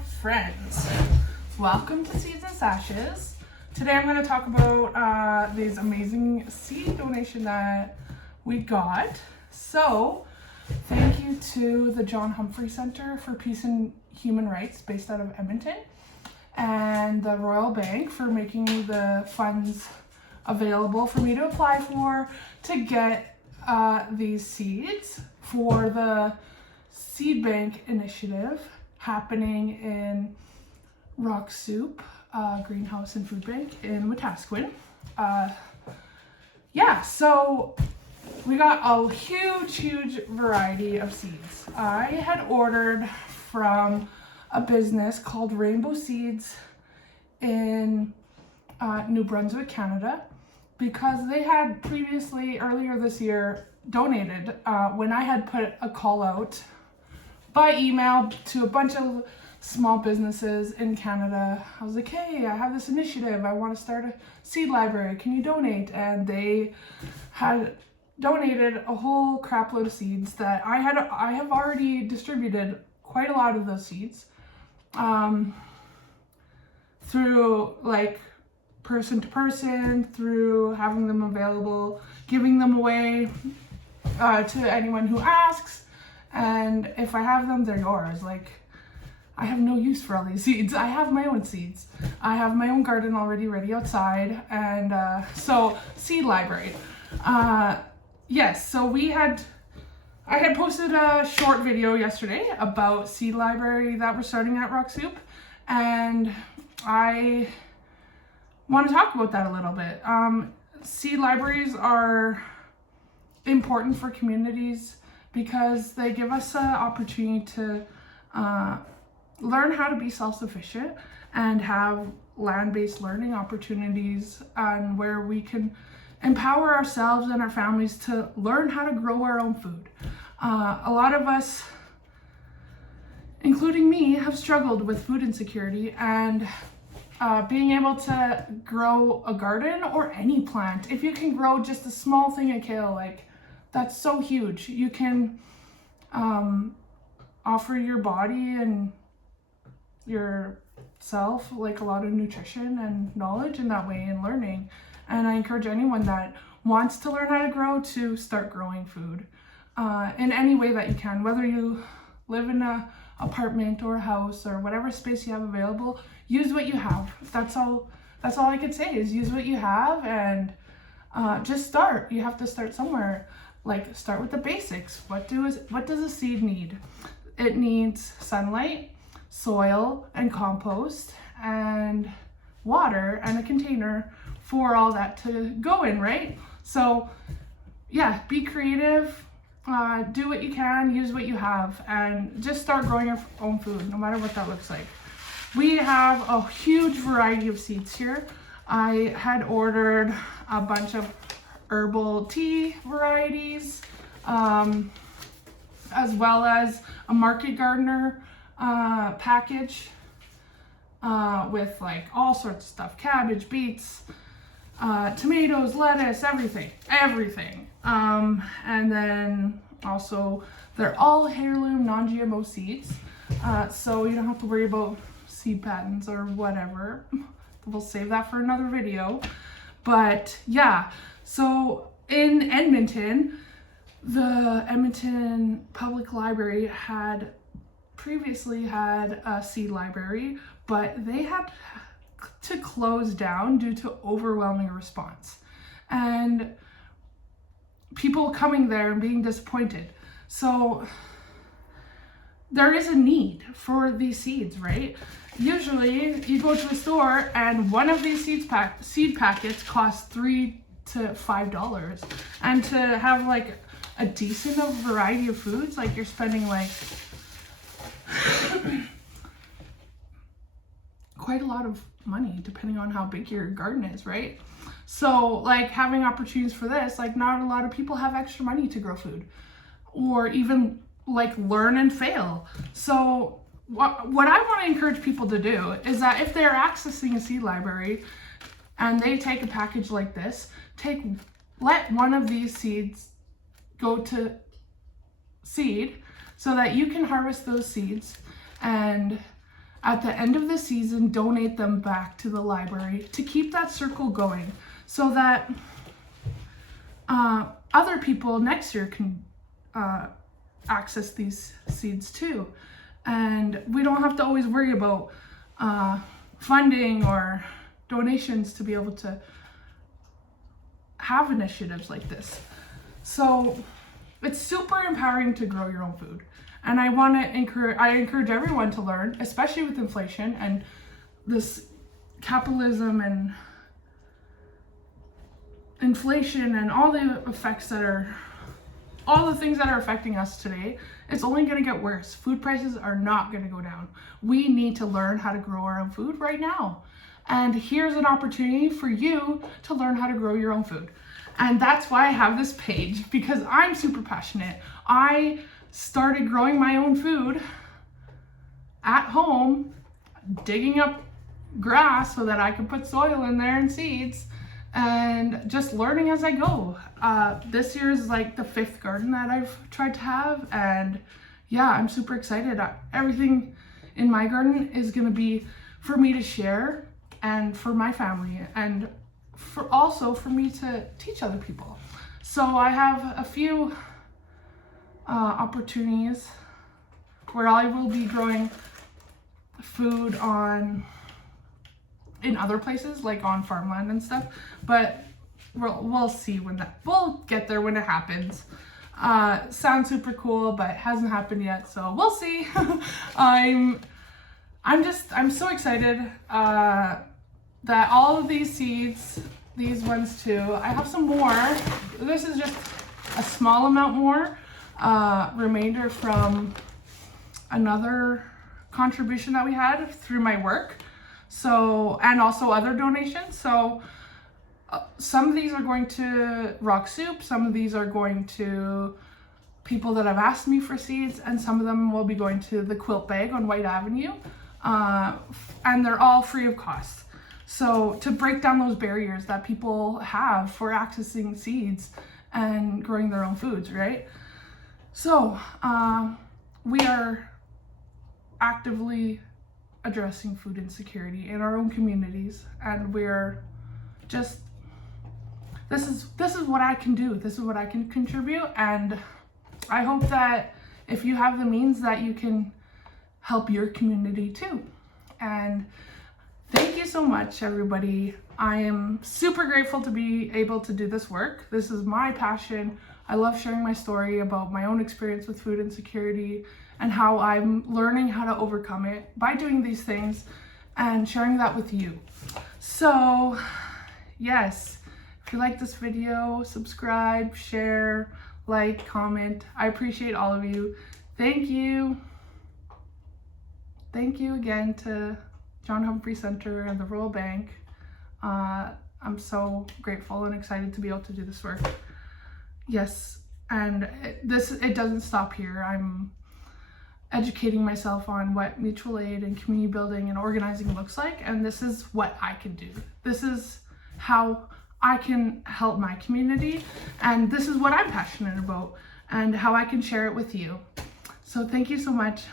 friends, welcome to Seeds and Sashes. Today I'm going to talk about these amazing seed donation that we got. So thank you to the John Humphrey Center for Peace and Human Rights based out of Edmonton and the Royal Bank for making the funds available for me to apply for to get these seeds for the seed bank initiative happening in Rock Soup Greenhouse and Food Bank in Wetaskiwin. So we got a huge variety of seeds. I had ordered from a business called Rainbow Seeds in New Brunswick, Canada, because they had previously, earlier this year, donated when I had put a call out by email to a bunch of small businesses in Canada. I was like, hey, I have this initiative. I want to start a seed library. Can you donate? And they had donated a whole crap load of seeds that I have already distributed quite a lot of those seeds through like person to person, through having them available, giving them away to anyone who asks. And if I have them, they're yours. Like, I have no use for all these seeds. I have my own seeds. I have my own garden already ready outside. And so seed library. Yes, so I had posted a short video yesterday about seed library that we're starting at Rock Soup. And I want to talk about that a little bit. Seed libraries are important for communities because they give us an opportunity to learn how to be self-sufficient and have land-based learning opportunities where we can empower ourselves and our families to learn how to grow our own food. A lot of us, including me, have struggled with food insecurity, and being able to grow a garden or any plant, if you can grow just a small thing of kale, like, that's so huge. You can offer your body and yourself like a lot of nutrition and knowledge in that way and learning. And I encourage anyone that wants to learn how to grow to start growing food in any way that you can, whether you live in an apartment or a house or whatever space you have available. Use what you have. That's all I could say is use what you have and just start. You have to start somewhere. Like, start with the basics. What does a seed need? It needs sunlight, soil, and compost, and water, and a container for all that to go in, right? So yeah, be creative, do what you can, use what you have, and just start growing your own food, no matter what that looks like. We have a huge variety of seeds here. I had ordered a bunch of herbal tea varieties, as well as a market gardener package with like all sorts of stuff, cabbage, beets, tomatoes, lettuce, everything. And then also they're all heirloom non-GMO seeds, so you don't have to worry about seed patents or whatever. We'll save that for another video. But yeah, so in Edmonton, the Edmonton Public Library had previously had a seed library, but they had to close down due to overwhelming response and people coming there and being disappointed. So there is a need for these seeds, right? Usually you go to a store and one of these seed packets costs $3 to $5, and to have like a decent variety of foods, like you're spending like quite a lot of money depending on how big your garden is, right? So like having opportunities for this, like not a lot of people have extra money to grow food or even like learn and fail. So what I want to encourage people to do is that if they're accessing a seed library and they take a package like this, let one of these seeds go to seed so that you can harvest those seeds and at the end of the season, donate them back to the library to keep that circle going, so that other people next year can access these seeds too. And we don't have to always worry about funding or donations to be able to have initiatives like this. So it's super empowering to grow your own food. And I encourage everyone to learn, especially with inflation and this capitalism and inflation and all the effects that are, all the things that are affecting us today. It's only going to get worse. Food prices are not going to go down. We need to learn how to grow our own food right now. And here's an opportunity for you to learn how to grow your own food. And that's why I have this page, because I'm super passionate. I started growing my own food at home, digging up grass so that I could put soil in there and seeds, and just learning as I go. This year is like the 5th garden that I've tried to have, and yeah, I'm super excited. Everything in my garden is gonna be for me to share and for my family, and also for me to teach other people. So I have a few opportunities where I will be growing food in other places, like on farmland and stuff, but we'll see we'll get there when it happens. Sounds super cool, but it hasn't happened yet, so we'll see. I'm so excited that all of these seeds, these ones too, I have some more. This is just a small amount more, remainder from another contribution that we had through my work. So, and also other donations. So some of these are going to Rock Soup, some of these are going to people that have asked me for seeds, and some of them will be going to the Quilt Bag on White Avenue. And they're all free of cost. So to break down those barriers that people have for accessing seeds and growing their own foods, right? So we are actively addressing food insecurity in our own communities, and we're just, this is what I can do, this is what I can contribute, and I hope that if you have the means that you can help your community too. And thank you so much, everybody. I am super grateful to be able to do this work. This is my passion. I love sharing my story about my own experience with food insecurity and how I'm learning how to overcome it by doing these things and sharing that with you. So yes, if you like this video, subscribe, share, like, comment. I appreciate all of you. Thank you. Thank you again to John Humphrey Center and the Royal Bank. I'm so grateful and excited to be able to do this work. Yes, and it doesn't stop here. I'm educating myself on what mutual aid and community building and organizing looks like, and this is what I can do. This is how I can help my community, and this is what I'm passionate about and how I can share it with you. So thank you so much.